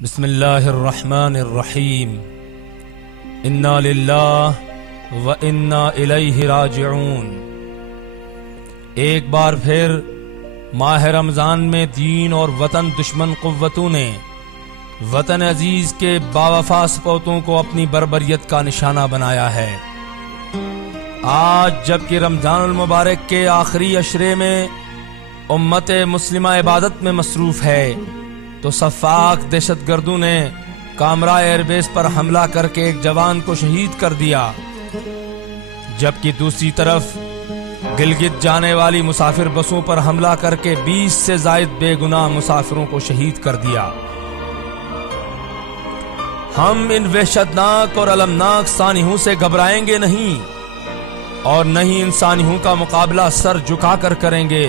بسم اللہ الرحمن الرحیم انا للہ و انا الیہ راجعون۔ ایک بار پھر ماہ رمضان میں دین اور وطن دشمن قوتوں نے وطن عزیز کے باوفا سپوتوں کو اپنی بربریت کا نشانہ بنایا ہے۔ آج جبکہ رمضان المبارک کے آخری عشرے میں امت مسلمہ عبادت میں مصروف ہے تو سفاک دہشت گردوں نے کامرا ایئر بیس پر حملہ کر کے ایک جوان کو شہید کر دیا، جبکہ دوسری طرف گلگت جانے والی مسافر بسوں پر حملہ کر کے 20 سے زائد بے گناہ مسافروں کو شہید کر دیا۔ ہم ان وحشتناک اور المناک سانحوں سے گھبرائیں گے نہیں، اور نہ ہی ان سانحوں کا مقابلہ سر جھکا کر کریں گے،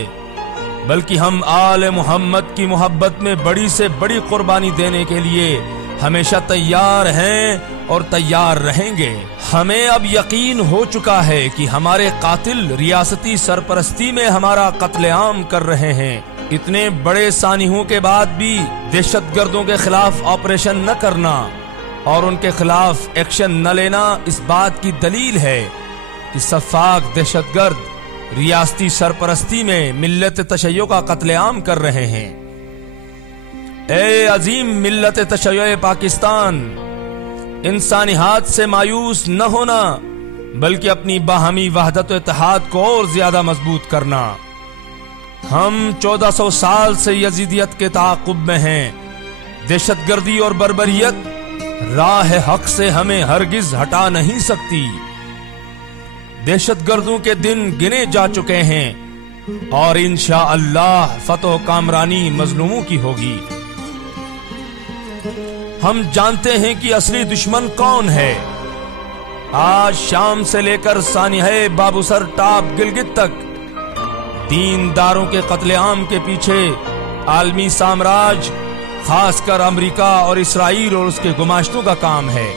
بلکہ ہم آل محمد کی محبت میں بڑی سے بڑی قربانی دینے کے لیے ہمیشہ تیار ہیں اور تیار رہیں گے۔ ہمیں اب یقین ہو چکا ہے کہ ہمارے قاتل ریاستی سرپرستی میں ہمارا قتل عام کر رہے ہیں۔ اتنے بڑے سانحوں کے بعد بھی دہشت گردوں کے خلاف آپریشن نہ کرنا اور ان کے خلاف ایکشن نہ لینا اس بات کی دلیل ہے کہ سفاک دہشت گرد ریاستی سرپرستی میں ملت تشیع کا قتل عام کر رہے ہیں۔ اے عظیم ملت تشیع پاکستان، انسانیات سے مایوس نہ ہونا بلکہ اپنی باہمی وحدت و اتحاد کو اور زیادہ مضبوط کرنا۔ ہم 1400 سال سے یزیدیت کے تعاقب میں ہیں۔ دہشت گردی اور بربریت راہ حق سے ہمیں ہرگز ہٹا نہیں سکتی۔ دہشت گردوں کے دن گنے جا چکے ہیں اور انشاءاللہ فتح و کامرانی مظلوموں کی ہوگی۔ ہم جانتے ہیں کہ اصلی دشمن کون ہے۔ آج شام سے لے کر سانحہ بابوسر ٹاپ گلگت تک دینداروں کے قتل عام کے پیچھے عالمی سامراج، خاص کر امریکہ اور اسرائیل اور اس کے گماشتوں کا کام ہے۔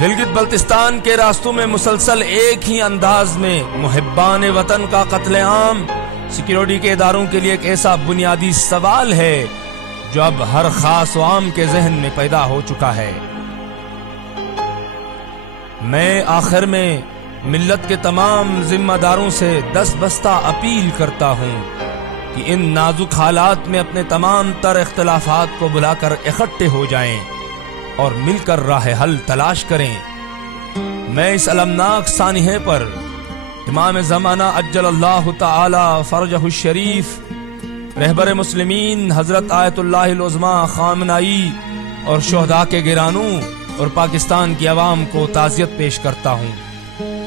گلگت بلتستان کے راستوں میں مسلسل ایک ہی انداز میں محبان وطن کا قتل عام سیکیورٹی کے اداروں کے لیے ایک ایسا بنیادی سوال ہے جو اب ہر خاص و عام کے ذہن میں پیدا ہو چکا ہے۔ میں آخر میں ملت کے تمام ذمہ داروں سے دست اپیل کرتا ہوں کہ ان نازک حالات میں اپنے تمام تر اختلافات کو بلا کر اکٹھے ہو جائیں اور مل کر راہ حل تلاش کریں۔ میں اس المناک سانحے پر امام زمانہ عجل اللہ تعالی فرجہ الشریف، رہبر مسلمین حضرت آیت اللہ العظمیٰ خامنائی اور شہداء کے گرانوں اور پاکستان کی عوام کو تعزیت پیش کرتا ہوں۔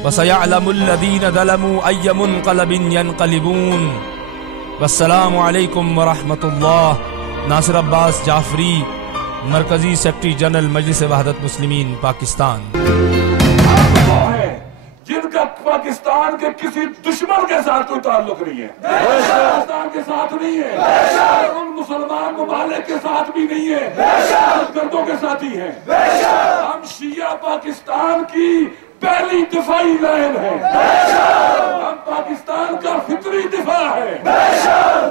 وَسَيَعْلَمُ الَّذِينَ ظَلَمُوا أَيَّ مُنْقَلَبٍ يَنْقَلِبُونَ۔ والسلام علیکم ورحمۃ اللہ۔ ناصر عباس جعفری، مرکزی سیکرٹری جنرل مجلس وحدت مسلمین پاکستان۔ جن کا پاکستان کے کسی دشمن کے ساتھ کوئی تعلق نہیں ہے، پاکستان کے ساتھ نہیں ہے، ان مسلمان ممالک کے ساتھ بھی نہیں ہے، گردوں کے ساتھی ہیں۔ ہم شیعہ پاکستان کی پہلی دفاعی لائن ہے۔ ہم پاکستان کا فطری دفاع ہے۔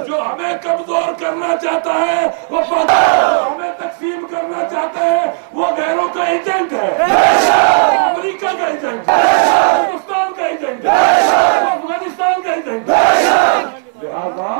جو ہمیں کمزور کرنا چاہتا ہے، وہ ہمیں تقسیم کرنا چاہتا ہے، وہ غیروں کا ایجنٹ ہے، امریکہ کا ایجنٹ ہے، ہندوستان کا ایجنٹ ہے، افغانستان کا ایجنٹ ہے۔ لہذا